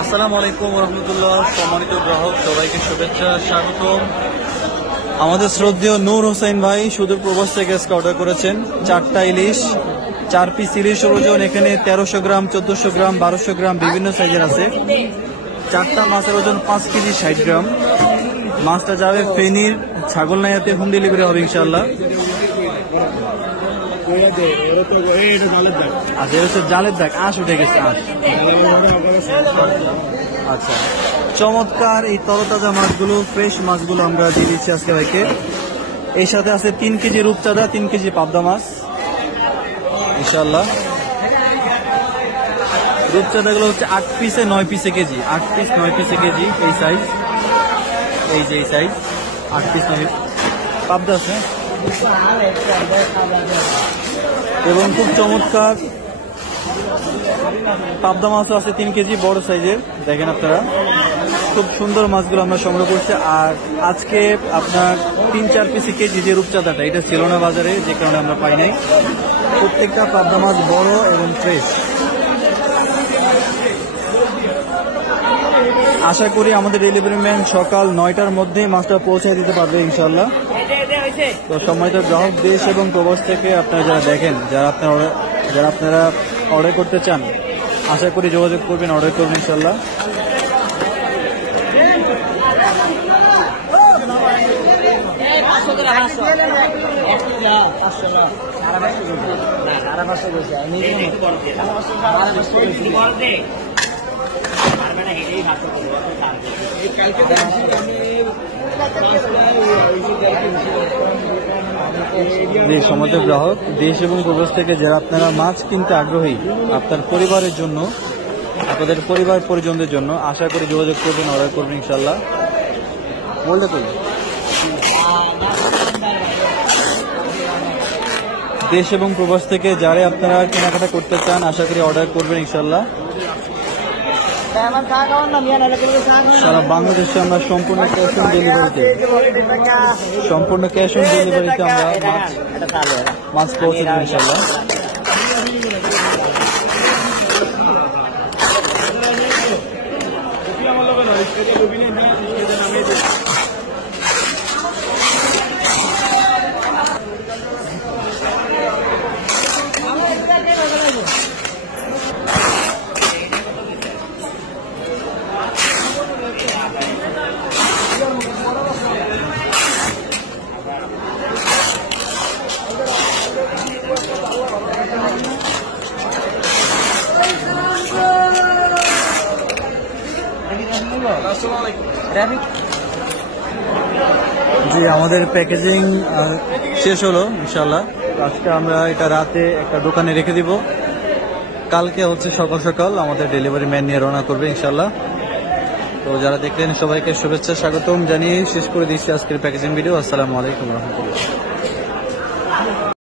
আসসালামু আলাইকুম রহমতুল্লাহ। সম্মানিত গ্রাহক সবাইকে শুভেচ্ছা, স্বাগতম। আমাদের শ্রদ্ধেয় নূর হোসেন ভাই সুদূর প্রবাস থেকে আজকে অর্ডার করেছেন 4টা ইলিশ, 4 পিস ইলিশের ওজন এখানে 1300 গ্রাম, 1400 গ্রাম, 1200 গ্রাম বিভিন্ন সাইজের আছে। 4টা মাছের ওজন 5 কেজি 60 গ্রাম। মাছটা যাবে ফেনীর ছাগলনাইয়াতে, হোম ডেলিভারি হবে ইনশাল্লাহ। আচ্ছা, এটা হচ্ছে জালের দাগ, আঁশ উঠে গেছে, আঁশ। আচ্ছা, চমৎকার এই তরতাজা মাছগুলো, ফ্রেশ মাছগুলো আমরা দিয়ে দিচ্ছি আজকে ভাইকে। এর সাথে আছে 3 কেজি রূপচাঁদা, 3 কেজি পাবদা মাছ ইনশাল্লাহ। রূপচাঁদাগুলো হচ্ছে 8 পিসে 9 পিসে কেজি, 8 পিস 9 পিসে কেজি এই সাইজ, এই যে এই সাইজ 8 পিস 9 পাবদা আছে। এবং খুব চমৎকার পাবদা মাছও আছে 3 কেজি বড় সাইজের, দেখেন আপনারা। খুব সুন্দর মাছগুলো আমরা সংগ্রহ করছি। আর আজকে আপনার 3-4 পিসে কেজি যে রূপচাঁদাটা, এটা ছিল না বাজারে, যে কারণে আমরা পাই নাই। প্রত্যেকটা পাবদা মাছ বড় এবং ফ্রেশ। আশা করি আমাদের ডেলিভারি ম্যান সকাল 9টার মধ্যে মাছটা পৌঁছে দিতে পারবে ইনশাল্লাহ। তো সম্মানিত গ্রাহক দেশ এবং প্রবাস থেকে আপনারা যারা দেখেন, যারা আপনারা অর্ডার করতে চান, আশা করি যোগাযোগ করবেন, অর্ডার করবেন ইনশাল্লাহ। সম্মানিত গ্রাহক দেশ এবং প্রবাস থেকে যারা আপনারা মাছ কিনতে আগ্রহী, আপনার পরিবারের জন্য, আপনাদের পরিবার পরিজনদের জন্য, আশা করি যোগাযোগ করবেন, অর্ডার করবেন ইনশাল্লাহ। বললে তো দেশ এবং প্রবাস থেকে যারা আপনারা কেনাকাটা করতে চান, আশা করি অর্ডার করবেন ইনশাল্লাহ। সারা বাংলাদেশে আমরা সম্পূর্ণ ক্যাশ অন ডেলিভারিতে আমরা মাছ পৌঁছে দেব ইনশাল্লাহ। জি, আমাদের প্যাকেজিং শেষ হলো ইনশাল্লাহ। আজকে আমরা এটা রাতে একটা দোকানে রেখে দিব, কালকে হচ্ছে সকাল সকাল আমাদের ডেলিভারি ম্যান নিয়ে রওনা করবে ইনশাল্লাহ। তো যারা দেখলেন সবাইকে শুভেচ্ছা, স্বাগতম জানিয়ে শেষ করে দিচ্ছি আজকের প্যাকেজিং ভিডিও। আসসালামু আলাইকুম রহমতুল্লাহ।